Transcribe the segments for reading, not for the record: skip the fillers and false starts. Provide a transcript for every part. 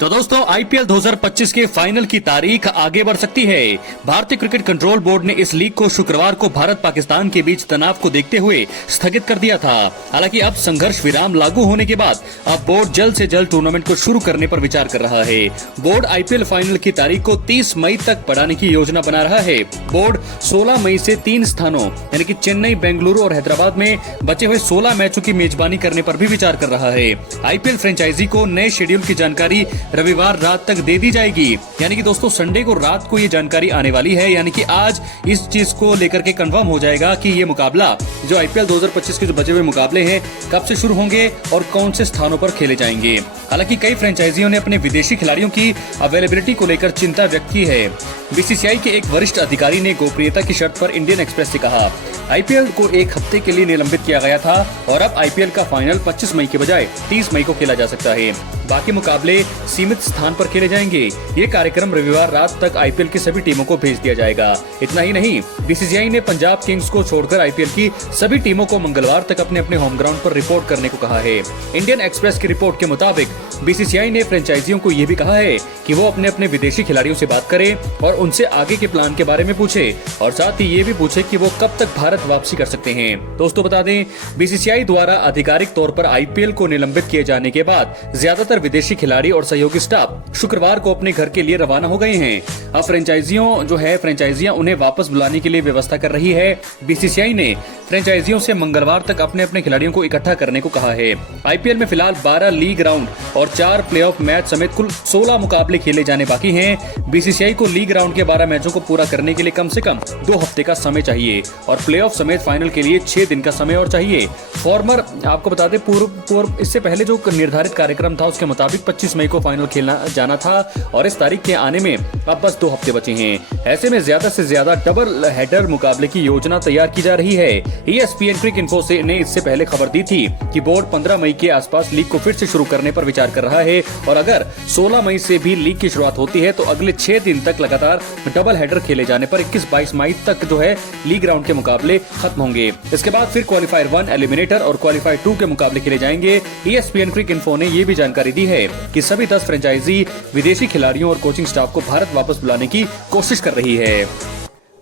तो दोस्तों आईपीएल 2025 के फाइनल की तारीख आगे बढ़ सकती है। भारतीय क्रिकेट कंट्रोल बोर्ड ने इस लीग को शुक्रवार को भारत पाकिस्तान के बीच तनाव को देखते हुए स्थगित कर दिया था। हालांकि अब संघर्ष विराम लागू होने के बाद अब बोर्ड जल्द से जल्द टूर्नामेंट को शुरू करने पर विचार कर रहा है। बोर्ड आईपीएल फाइनल की तारीख को 30 मई तक बढ़ाने की योजना बना रहा है। बोर्ड 16 मई से 3 स्थानों यानी कि चेन्नई, बेंगलुरु और हैदराबाद में बचे हुए 16 मैचों की मेजबानी करने पर भी विचार कर रहा है। आईपीएल फ्रेंचाइजी को नए शेड्यूल की जानकारी रविवार रात तक दे दी जाएगी। यानी कि दोस्तों संडे को रात को ये जानकारी आने वाली है। यानी कि आज इस चीज को लेकर के कंफर्म हो जाएगा कि ये मुकाबला जो आईपीएल 2025 के जो बचे हुए मुकाबले हैं कब से शुरू होंगे और कौन से स्थानों पर खेले जाएंगे। हालांकि कई फ्रेंचाइजियों ने अपने विदेशी खिलाड़ियों की अवेलेबिलिटी को लेकर चिंता व्यक्त की है। बीसीसीआई के एक वरिष्ठ अधिकारी ने गोपनीयता की शर्त पर इंडियन एक्सप्रेस से कहा, आईपीएल को एक हफ्ते के लिए निलंबित किया गया था और अब आईपीएल का फाइनल 25 मई के बजाय 30 मई को खेला जा सकता है। बाकी मुकाबले सीमित स्थान पर खेले जाएंगे। ये कार्यक्रम रविवार रात तक आईपीएल की सभी टीमों को भेज दिया जाएगा। इतना ही नहीं, बीसीसीआई ने पंजाब किंग्स को छोड़कर आईपीएल की सभी टीमों को मंगलवार तक अपने अपने होम ग्राउंड पर रिपोर्ट करने को कहा है। इंडियन एक्सप्रेस की रिपोर्ट के मुताबिक बीसीसीआई ने फ्रेंचाइजियों को ये भी कहा है कि वो अपने अपने विदेशी खिलाड़ियों से बात करें और उनसे आगे के प्लान के बारे में पूछे और साथ ही ये भी पूछे कि वो कब तक भारत वापसी कर सकते हैं। दोस्तों बता दें, बीसीसीआई द्वारा आधिकारिक तौर पर आईपीएल को निलंबित किए जाने के बाद ज्यादातर विदेशी खिलाड़ी और सहयोगी स्टाफ शुक्रवार को अपने घर के लिए रवाना हो गए हैं। अब फ्रेंचाइजियां उन्हें वापस बुलाने के लिए व्यवस्था कर रही है। बीसीसीआई ने फ्रेंचाइजियों से मंगलवार तक अपने अपने खिलाड़ियों को इकट्ठा करने को कहा है। आईपीएल में फिलहाल 12 लीग राउंड और 4 प्लेऑफ मैच समेत कुल 16 मुकाबले खेले जाने बाकी हैं। बीसीसीआई को लीग राउंड के 12 मैचों को पूरा करने के लिए कम से कम 2 हफ्ते का समय चाहिए और प्लेऑफ समेत फाइनल के लिए 6 दिन का समय और चाहिए। फॉर्मर आपको बता दें, पूर्व इससे पहले जो निर्धारित कार्यक्रम था उसके मुताबिक 25 मई को फाइनल खेलना जाना था और इस तारीख के आने में अब बस 2 हफ्ते बचे हैं। ऐसे में ज्यादा से ज्यादा डबल हेडर मुकाबले की योजना तैयार की जा रही है। ESPN क्रिक इन्फो ने इससे पहले खबर दी थी कि बोर्ड 15 मई के आसपास लीग को फिर से शुरू करने पर विचार कर रहा है और अगर 16 मई से भी लीग की शुरुआत होती है तो अगले 6 दिन तक लगातार डबल हेडर खेले जाने पर 21-22 मई तक जो है लीग राउंड के मुकाबले खत्म होंगे। इसके बाद फिर क्वालिफायर 1, एलिमिनेटर और क्वालिफायर 2 के मुकाबले खेले जाएंगे। ESPN क्रिक इन्फो ने ये भी जानकारी दी है कि सभी 10 फ्रेंचाइजी विदेशी खिलाड़ियों और कोचिंग स्टाफ को भारत वापस बुलाने की कोशिश कर रही है।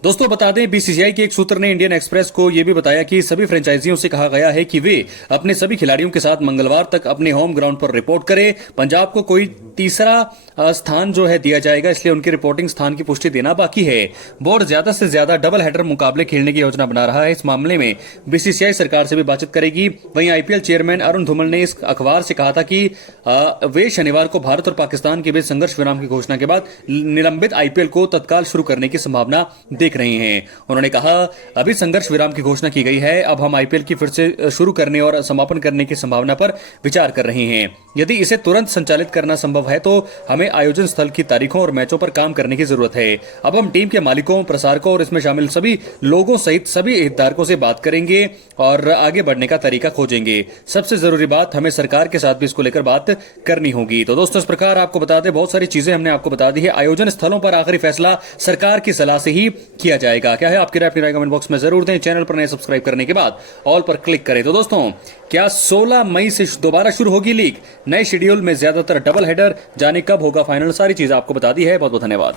दोस्तों बता दें, बीसीसीआई के एक सूत्र ने इंडियन एक्सप्रेस को यह भी बताया कि सभी फ्रेंचाइजियों से कहा गया है कि वे अपने सभी खिलाड़ियों के साथ मंगलवार तक अपने होम ग्राउंड पर रिपोर्ट करें। पंजाब को कोई तीसरा स्थान जो है दिया जाएगा, इसलिए उनकी रिपोर्टिंग स्थान की पुष्टि देना बाकी है। बोर्ड ज्यादा से ज्यादा डबल हेडर मुकाबले खेलने की योजना बना रहा है। इस मामले में बीसीसीआई सरकार से भी बातचीत करेगी। वहीं आईपीएल चेयरमैन अरुण धूमल ने इस अखबार से कहा था कि वे शनिवार को भारत और पाकिस्तान के बीच संघर्ष विराम की घोषणा के बाद निलंबित आईपीएल को तत्काल शुरू करने की संभावना देख रहे हैं। उन्होंने कहा, अभी संघर्ष विराम की घोषणा की गई है, अब हम आईपीएल की फिर से शुरू करने और समापन करने की संभावना पर विचार कर रहे हैं। यदि इसे तुरंत संचालित करना संभव है तो हमें आयोजन स्थल की तारीखों और मैचों पर काम करने की जरूरत है। अब हम टीम के मालिकों, प्रसारकों और इसमें शामिल सभी लोगों सहित सभी हितधारकों से बात करेंगे और आगे बढ़ने का तरीका खोजेंगे। सबसे जरूरी बात, हमें सरकार के साथ भी इसको लेकर बात करनी होगी। तो दोस्तों इस प्रकार आपको बता दें, बहुत सारी चीजें हमने आपको बता दी है। आयोजन स्थलों पर आखिरी फैसला सरकार की सलाह से ही किया जाएगा। क्या है आपकी राय? अपनी राय कमेंट बॉक्स में जरूर दें। चैनल पर नए सब्सक्राइब करने के बाद ऑल पर क्लिक करें। तो दोस्तों, क्या 16 मई से दोबारा शुरू होगी लीग? नए शेड्यूल में ज्यादातर डबल हेडर, जाने कब होगा फाइनल, सारी चीज आपको बता दी है। बहुत बहुत धन्यवाद।